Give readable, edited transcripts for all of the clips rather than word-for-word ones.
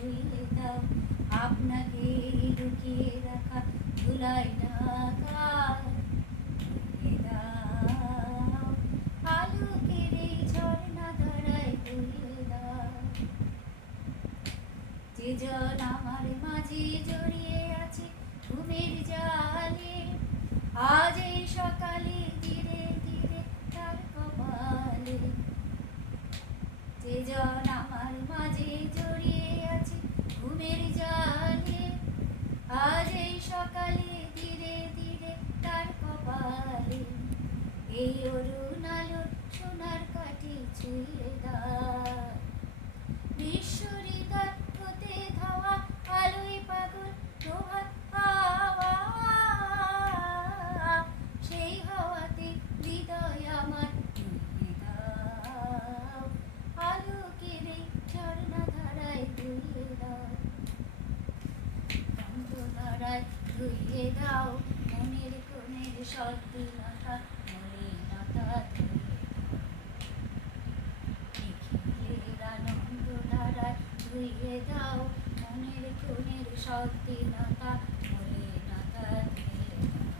ধুইয়ে দাও, আপনাকে লুকিয়ে রাখা ধুলাই ঢাকা ধুইয়ে দাও, আলোকের এই ঝর্ণা ধারায় ধুইয়ে দাও। যে জন আমার মাঝে জড়িয়ে আছে ঘুমের জালে, আজ এই সকালে ধীরে ধীরে তার কপালে। যে জন আমার মাঝে জড়িয়ে আছে ঘুমের জালে, আজ এই সকালে ধীরে ধীরে তার কপালে। এই অরুণ আলোর সোনার কাঠি ছুঁয়ে দাও, বিশ্ব হৃদয় হতে ধাওয়া আলোয় পাগল প্রভাত হাওয়া। সেই হাওয়াতে হৃদয় আমার ধুইয়ে দাও, আলোকের এই ঝর্ণা ধারায় ধুইয়ে দাও। ধারায় ধুইয়ে দাও, মনের কোণের সদ্গুণতা মলিনতা ধুইয়ে দাও। নিখিলের আনন্দ ধারায় ধুইয়ে দাও, মনের কোণের সদ্গুণতা মলিনতা ধুইয়ে দাও।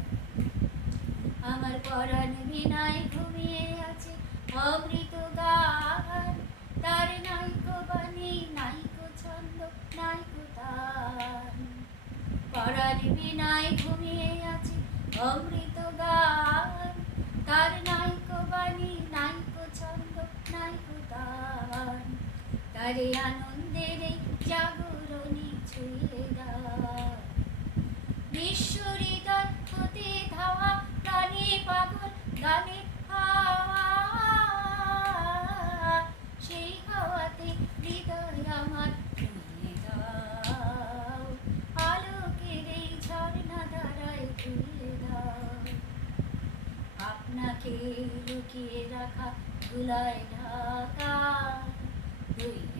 আমার পরাণ বিনায় ঘুমিয়ে আছে অমৃত গান, তার নাইকো বাণী নাইকো ছন্দ নাইকো তান। পরাণ বিনায় ঘুমিয়ে আছে অমৃত গান, তার নাইকো বাণী নাইকো ছন্দ নাইকো তান। তারে আনন্দের এই জাগরণী ছুঁয়ে দাও, বিশ্ব হৃদয় হতে ধাওয়া প্রাণে পাগল গানে হাওয়া। সেই হাওয়াতে হৃদয় আমার ধুইয়ে দাও, আলোকের এই ঝর্ণা ধারায় ধুইয়ে দাও। আপনাকে লুকিয়ে রাখা ধুলায় ঢাকা ধুইয়ে